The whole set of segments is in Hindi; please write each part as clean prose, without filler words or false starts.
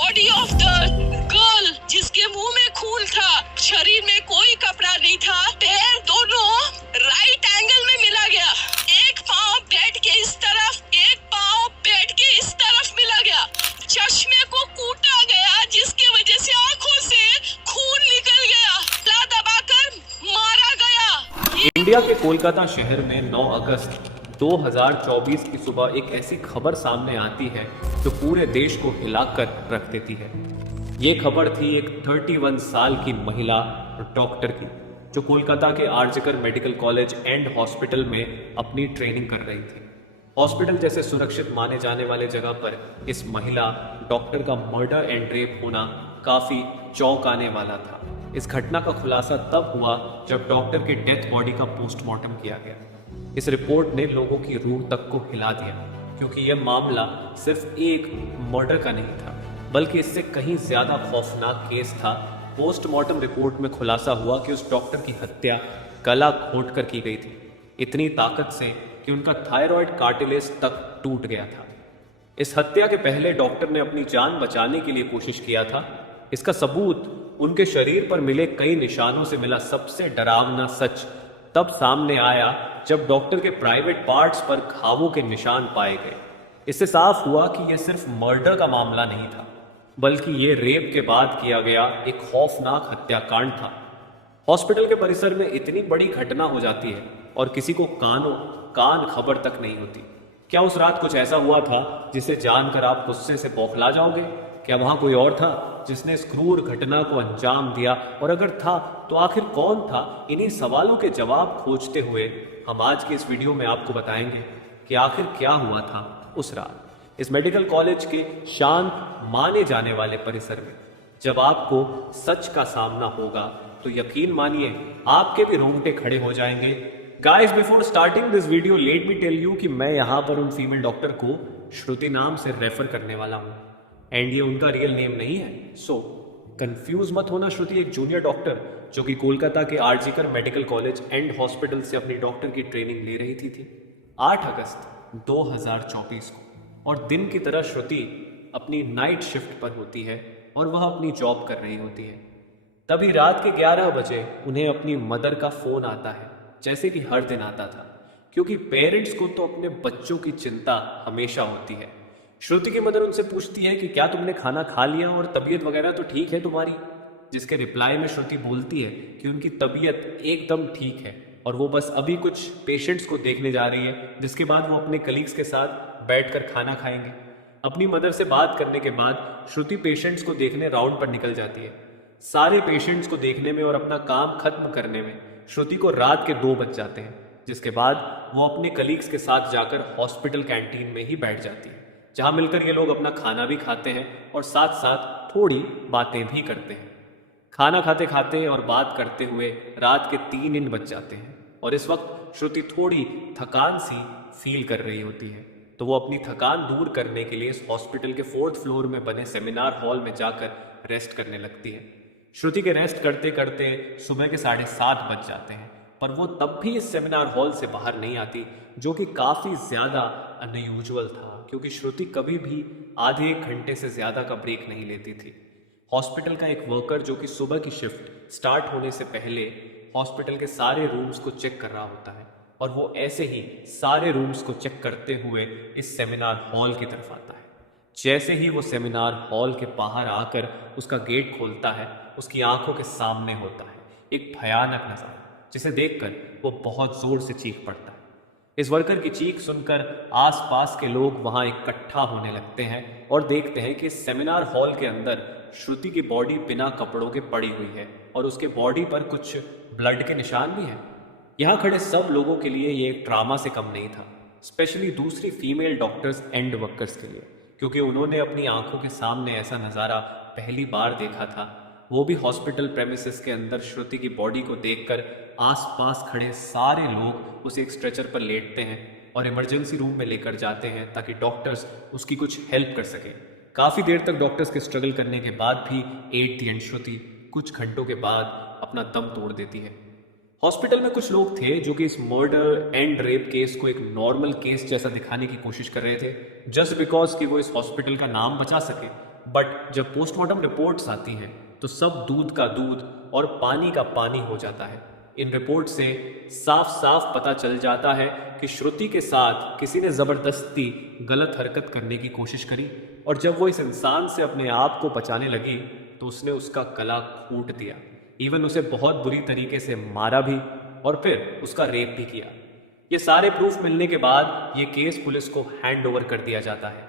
बॉडी ऑफ द गर्ल जिसके मुंह में खून था, शरीर में कोई कपड़ा नहीं था, पैर दोनों राइट एंगल में मिला गया। एक पाँव बेड के इस तरफ, एक पाँव बेड के इस तरफ मिला गया। चश्मे को कूटा गया जिसकी वजह से आंखों से खून निकल गया। ला दबाकर मारा गया। इंडिया के कोलकाता शहर में 9 अगस्त 2024 की सुबह एक ऐसी खबर सामने आती है जो पूरे देश को हिलाकर रख देती है। ये खबर थी एक 31 साल की महिला डॉक्टर की जो कोलकाता के RG Kar medical college and hospital में अपनी ट्रेनिंग कर रही थी। हॉस्पिटल जैसे सुरक्षित माने जाने वाले जगह पर इस महिला डॉक्टर का मर्डर एंड रेप होना काफी चौंकाने वाला था। इस घटना का खुलासा तब हुआ जब डॉक्टर की डेथ बॉडी का पोस्टमार्टम किया गया। इस रिपोर्ट ने लोगों की रूह तक को हिला दिया, क्योंकि यह मामला सिर्फ एक मर्डर का नहीं था, बल्कि इससे कहीं ज्यादा खौफनाक केस था। पोस्टमार्टम रिपोर्ट में खुलासा हुआ कि उस डॉक्टर की हत्या गला घोंटकर की गई थी, इतनी ताकत से कि उनका थायराइड कार्टिलेज तक टूट गया था। इस हत्या के पहले डॉक्टर ने अपनी जान बचाने के लिए कोशिश किया था। इसका सबूत उनके शरीर पर मिले कई निशानों से मिला सबसे डरावना सच तब सामने आया जब डॉक्टर के प्राइवेट पार्ट्स पर घावों के निशान पाए गए। इससे साफ हुआ कि यह सिर्फ मर्डर का मामला नहीं था, बल्कि ये रेप के बाद किया गया एक खौफनाक हत्याकांड था। हॉस्पिटल के परिसर में इतनी बड़ी घटना हो जाती है और किसी को कान खबर तक नहीं होती। क्या उस रात कुछ ऐसा हुआ था जिसे जानकर आप गुस्से से बौखला जाओगे? क्या वहां कोई और था जिसने इस क्रूर घटना को अंजाम दिया? और अगर था तो आखिर कौन था? इन्हीं सवालों के जवाब खोजते हुए हम आज की इस वीडियो में आपको बताएंगे कि आखिर क्या हुआ था उस रात इस मेडिकल कॉलेज के शांत माने जाने वाले परिसर में। जब आपको सच का सामना होगा तो यकीन मानिए आपके भी रोंगटे खड़े हो जाएंगे। Guys, before starting this video let me tell you कि मैं यहाँ पर उन फीमेल डॉक्टर को श्रुति नाम से रेफर करने वाला हूँ, एंड ये उनका रियल नेम नहीं है। सो कंफ्यूज मत होना। श्रुति एक जूनियर डॉक्टर जो कि कोलकाता के RG Kar medical college and hospital से अपनी डॉक्टर की ट्रेनिंग ले रही थी 8 अगस्त 2024 को। और दिन की तरह श्रुति अपनी नाइट शिफ्ट पर होती है और वह अपनी जॉब कर रही होती है। तभी रात के 11 बजे उन्हें अपनी मदर का फोन आता है, जैसे कि हर दिन आता था, क्योंकि पेरेंट्स को तो अपने बच्चों की चिंता हमेशा होती है। श्रुति की मदर उनसे पूछती है कि क्या तुमने खाना खा लिया और तबीयत वगैरह तो ठीक है तुम्हारी? जिसके रिप्लाई में श्रुति बोलती है कि उनकी तबीयत एकदम ठीक है और वो बस अभी कुछ पेशेंट्स को देखने जा रही है, जिसके बाद वो अपने कलीग्स के साथ बैठकर खाना खाएंगे। अपनी मदर से बात करने के बाद श्रुति पेशेंट्स को देखने राउंड पर निकल जाती है। सारे पेशेंट्स को देखने में और अपना काम खत्म करने में श्रुति को रात के 2 बज जाते हैं, जिसके बाद वो अपने कलीग्स के साथ जाकर हॉस्पिटल कैंटीन में ही बैठ जाती है, जहां मिलकर ये लोग अपना खाना भी खाते हैं और साथ साथ थोड़ी बातें भी करते हैं। खाना खाते खाते और बात करते हुए रात के 3 बज जाते हैं और इस वक्त श्रुति थोड़ी थकान सी फील कर रही होती है, तो वो अपनी थकान दूर करने के लिए इस हॉस्पिटल के 4th फ्लोर में बने सेमिनार हॉल में जाकर रेस्ट करने लगती है। श्रुति के रेस्ट करते करते सुबह के 7:30 बज जाते हैं, पर वो तब भी इस सेमिनार हॉल से बाहर नहीं आती, जो कि काफ़ी ज़्यादा अनयूजुअल था, क्योंकि श्रुति कभी भी आधे 1 घंटे से ज़्यादा का ब्रेक नहीं लेती थी। हॉस्पिटल का एक वर्कर जो कि सुबह की शिफ्ट स्टार्ट होने से पहले हॉस्पिटल के सारे रूम्स को चेक कर रहा होता है, और वो ऐसे ही सारे रूम्स को चेक करते हुए इस सेमिनार हॉल की तरफ आता है। जैसे ही वो सेमिनार हॉल के बाहर आकर उसका गेट खोलता है, उसकी आंखों के सामने होता है एक भयानक नज़ारा, जिसे देखकर वो बहुत जोर से चीख पड़ता है। इस वर्कर की चीख सुनकर आसपास के लोग वहां इकट्ठा होने लगते हैं और देखते हैं कि इस सेमिनार हॉल के अंदर श्रुति की बॉडी बिना कपड़ों के पड़ी हुई है और उसके बॉडी पर कुछ ब्लड के निशान भी हैं। यहाँ खड़े सब लोगों के लिए ये एक ड्रामा से कम नहीं था, स्पेशली दूसरी फीमेल डॉक्टर्स एंड वर्कर्स के लिए, क्योंकि उन्होंने अपनी आंखों के सामने ऐसा नज़ारा पहली बार देखा था। वो भी हॉस्पिटल प्रेमिसेस के अंदर श्रुति की बॉडी को देखकर आसपास खड़े सारे लोग उसे एक स्ट्रेचर पर लेटते हैं और इमरजेंसी रूम में लेकर जाते हैं ताकि डॉक्टर्स उसकी कुछ हेल्प कर सकें। काफ़ी देर तक डॉक्टर्स के स्ट्रगल करने के बाद भी एट द एंड श्रुति कुछ घंटों के बाद अपना दम तोड़ देती है। हॉस्पिटल में कुछ लोग थे जो कि इस मर्डर एंड रेप केस को एक नॉर्मल केस जैसा दिखाने की कोशिश कर रहे थे, जस्ट बिकॉज कि वो इस हॉस्पिटल का नाम बचा सके। बट जब पोस्टमार्टम रिपोर्ट्स आती हैं तो सब दूध का दूध और पानी का पानी हो जाता है। इन रिपोर्ट से साफ साफ पता चल जाता है कि श्रुति के साथ किसी ने ज़बरदस्ती गलत हरकत करने की कोशिश करी और जब वो इस इंसान से अपने आप को बचाने लगी तो उसने उसका गला घोंट दिया, इवन उसे बहुत बुरी तरीके से मारा भी और फिर उसका रेप भी किया। ये सारे प्रूफ मिलने के बाद ये केस पुलिस को हैंड ओवर कर दिया जाता है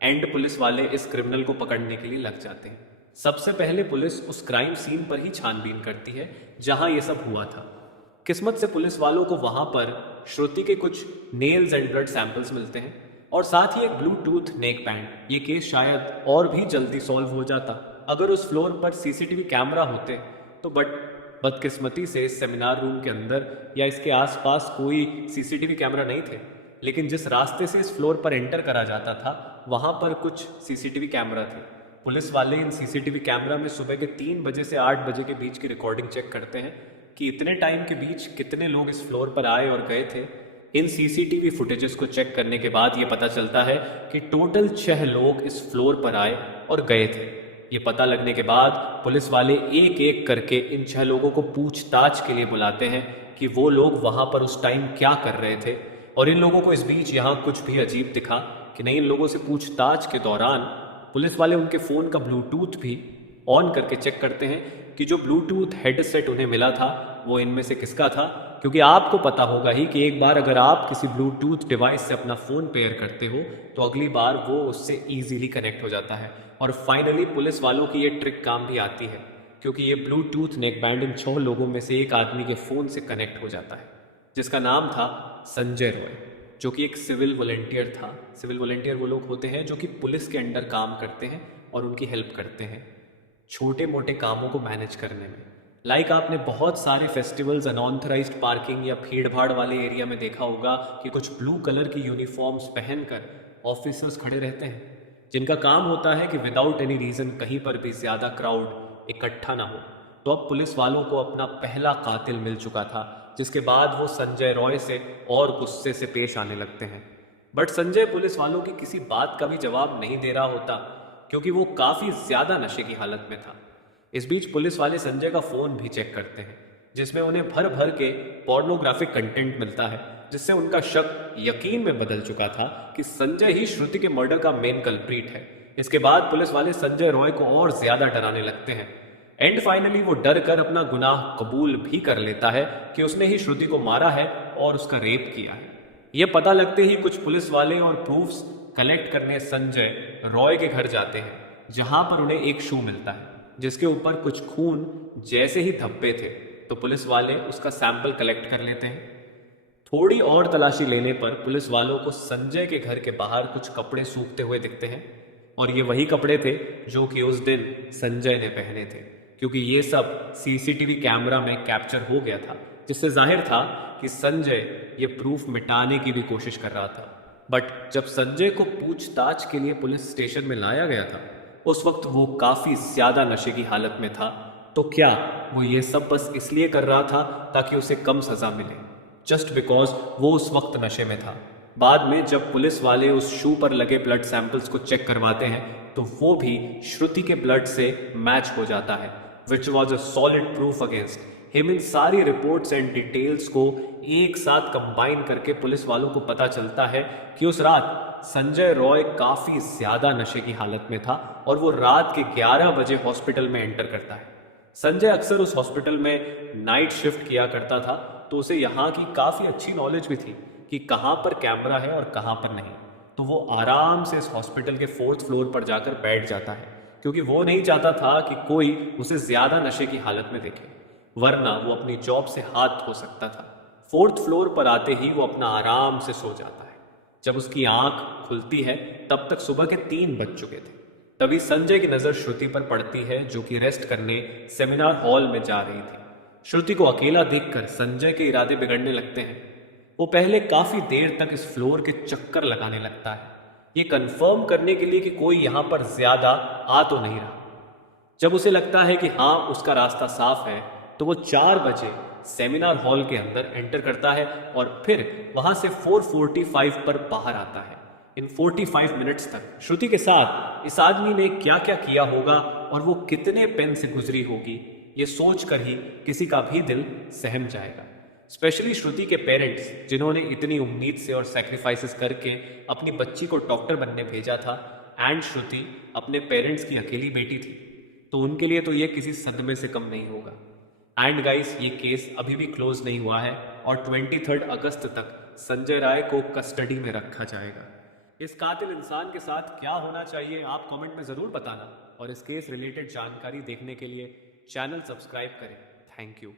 एंड पुलिस वाले इस क्रिमिनल को पकड़ने के लिए लग जाते हैं। सबसे पहले पुलिस उस क्राइम सीन पर ही छानबीन करती है जहां ये सब हुआ था। किस्मत से पुलिस वालों को वहां पर श्रुति के कुछ नेल्स एंड ब्लड सैंपल्स मिलते हैं और साथ ही एक ब्लूटूथ नेक बैंड। ये केस शायद और भी जल्दी सॉल्व हो जाता अगर उस फ्लोर पर सीसीटीवी कैमरा होते तो, बट बदकिस्मती से इस सेमिनार रूम के अंदर या इसके आसपास कोई सीसीटीवी कैमरा नहीं थे। लेकिन जिस रास्ते से इस फ्लोर पर एंटर करा जाता था वहां पर कुछ सीसीटीवी कैमरा थे। पुलिस वाले इन सीसीटीवी कैमरा में सुबह के 3 बजे से 8 बजे के बीच की रिकॉर्डिंग चेक करते हैं कि इतने टाइम के बीच कितने लोग इस फ्लोर पर आए और गए थे। इन सीसीटीवी फुटेजेस को चेक करने के बाद ये पता चलता है कि टोटल 6 लोग इस फ्लोर पर आए और गए थे। ये पता लगने के बाद पुलिस वाले एक एक करके इन 6 लोगों को पूछताछ के लिए बुलाते हैं कि वो लोग वहां पर उस टाइम क्या कर रहे थे। और इन लोगों को इस बीच यहाँ कुछ भी अजीब दिखा कि नहीं, इन लोगों से पूछताछ के दौरान पुलिस वाले उनके फ़ोन का ब्लूटूथ भी ऑन करके चेक करते हैं कि जो ब्लूटूथ हेडसेट उन्हें मिला था वो इनमें से किसका था। क्योंकि आपको पता होगा ही कि एक बार अगर आप किसी ब्लूटूथ डिवाइस से अपना फ़ोन पेयर करते हो तो अगली बार वो उससे ईजिली कनेक्ट हो जाता है। और फाइनली पुलिस वालों की ये ट्रिक काम भी आती है क्योंकि ये ब्लूटूथ नेक बैंड इन 6 लोगों में से एक आदमी के फ़ोन से कनेक्ट हो जाता है जिसका नाम था संजय रॉय, जो कि एक सिविल वॉलंटियर था। सिविल वॉलंटियर वो लोग होते हैं जो कि पुलिस के अंडर काम करते हैं और उनकी हेल्प करते हैं छोटे मोटे कामों को मैनेज करने में। लाइक आपने बहुत सारे फेस्टिवल्स अनऑथराइज्ड पार्किंग या भीड़ भाड़ वाले एरिया में देखा होगा कि कुछ ब्लू कलर की यूनिफॉर्म्स पहनकर ऑफिसर्स खड़े रहते हैं जिनका काम होता है कि विदाउट एनी रीज़न कहीं पर भी ज़्यादा क्राउड इकट्ठा ना हो। तो अब पुलिस वालों को अपना पहला कातिल मिल चुका था जिसके बाद वो संजय रॉय से और गुस्से से पेश आने लगते हैं। बट संजय पुलिस वालों की किसी बात का भी जवाब नहीं दे रहा होता क्योंकि वो काफ़ी ज़्यादा नशे की हालत में था। इस बीच पुलिस वाले संजय का फ़ोन भी चेक करते हैं जिसमें उन्हें भर भर के पोर्नोग्राफिक कंटेंट मिलता है जिससे उनका शक यकीन में बदल चुका था कि संजय ही श्रुति के मर्डर का मेन कल्प्रीट है। इसके बाद पुलिस वाले संजय रॉय को और ज़्यादा डराने लगते हैं एंड फाइनली वो डर कर अपना गुनाह कबूल भी कर लेता है कि उसने ही श्रुति को मारा है और उसका रेप किया है। ये पता लगते ही कुछ पुलिस वाले और प्रूफ्स कलेक्ट करने संजय रॉय के घर जाते हैं जहां पर उन्हें एक शू मिलता है जिसके ऊपर कुछ खून जैसे ही धब्बे थे। तो पुलिस वाले उसका सैंपल कलेक्ट कर लेते हैं। थोड़ी और तलाशी लेने पर पुलिस वालों को संजय के घर के बाहर कुछ कपड़े सूखते हुए दिखते हैं और ये वही कपड़े थे जो कि उस दिन संजय ने पहने थे क्योंकि ये सब सीसीटीवी कैमरा में कैप्चर हो गया था जिससे जाहिर था कि संजय ये प्रूफ मिटाने की भी कोशिश कर रहा था। बट जब संजय को पूछताछ के लिए पुलिस स्टेशन में लाया गया था उस वक्त वो काफ़ी ज़्यादा नशे की हालत में था। तो क्या वो ये सब बस इसलिए कर रहा था ताकि उसे कम सज़ा मिले, जस्ट बिकॉज वो उस वक्त नशे में था। बाद में जब पुलिस वाले उस शू पर लगे ब्लड सैंपल्स को चेक करवाते हैं तो वो भी श्रुति के ब्लड से मैच हो जाता है which was a solid proof against him. इन सारी रिपोर्ट्स एंड डिटेल्स को एक साथ कंबाइन करके पुलिस वालों को पता चलता है कि उस रात संजय रॉय काफ़ी ज़्यादा नशे की हालत में था और वो रात के 11 बजे हॉस्पिटल में एंटर करता है। संजय अक्सर उस हॉस्पिटल में नाइट शिफ्ट किया करता था तो उसे यहाँ की काफ़ी अच्छी नॉलेज भी थी कि कहाँ पर कैमरा है और कहाँ पर नहीं। तो वो आराम से इस हॉस्पिटल के 4th फ्लोर पर जाकर बैठ जाता है क्योंकि वो नहीं चाहता था कि कोई उसे ज़्यादा नशे की हालत में देखे, वरना वो अपनी जॉब से हाथ धो सकता था। 4th फ्लोर पर आते ही वो अपना आराम से सो जाता है। जब उसकी आंख खुलती है तब तक सुबह के 3 बज चुके थे। तभी संजय की नज़र श्रुति पर पड़ती है जो कि रेस्ट करने सेमिनार हॉल में जा रही थी। श्रुति को अकेला देखकर संजय के इरादे बिगड़ने लगते हैं। वो पहले काफ़ी देर तक इस फ्लोर के चक्कर लगाने लगता है ये कंफर्म करने के लिए कि कोई यहाँ पर ज़्यादा आ तो नहीं रहा। जब उसे लगता है कि हाँ उसका रास्ता साफ है तो वो 4 बजे सेमिनार हॉल के अंदर एंटर करता है और फिर वहाँ से 4:45 पर बाहर आता है। इन 45 मिनट्स तक श्रुति के साथ इस आदमी ने क्या क्या किया होगा और वो कितने पेन से गुजरी होगी, ये सोच कर ही किसी का भी दिल सहम जाएगा। स्पेशली श्रुति के पेरेंट्स, जिन्होंने इतनी उम्मीद से और सैक्रिफाइसेस करके अपनी बच्ची को डॉक्टर बनने भेजा था, एंड श्रुति अपने पेरेंट्स की अकेली बेटी थी, तो उनके लिए तो ये किसी सदमे से कम नहीं होगा। एंड गाइस, ये केस अभी भी क्लोज नहीं हुआ है और 23 अगस्त तक संजय राय को कस्टडी में रखा जाएगा। इस कातिल इंसान के साथ क्या होना चाहिए आप कमेंट में ज़रूर बताना, और इस केस रिलेटेड जानकारी देखने के लिए चैनल सब्सक्राइब करें। Thank you.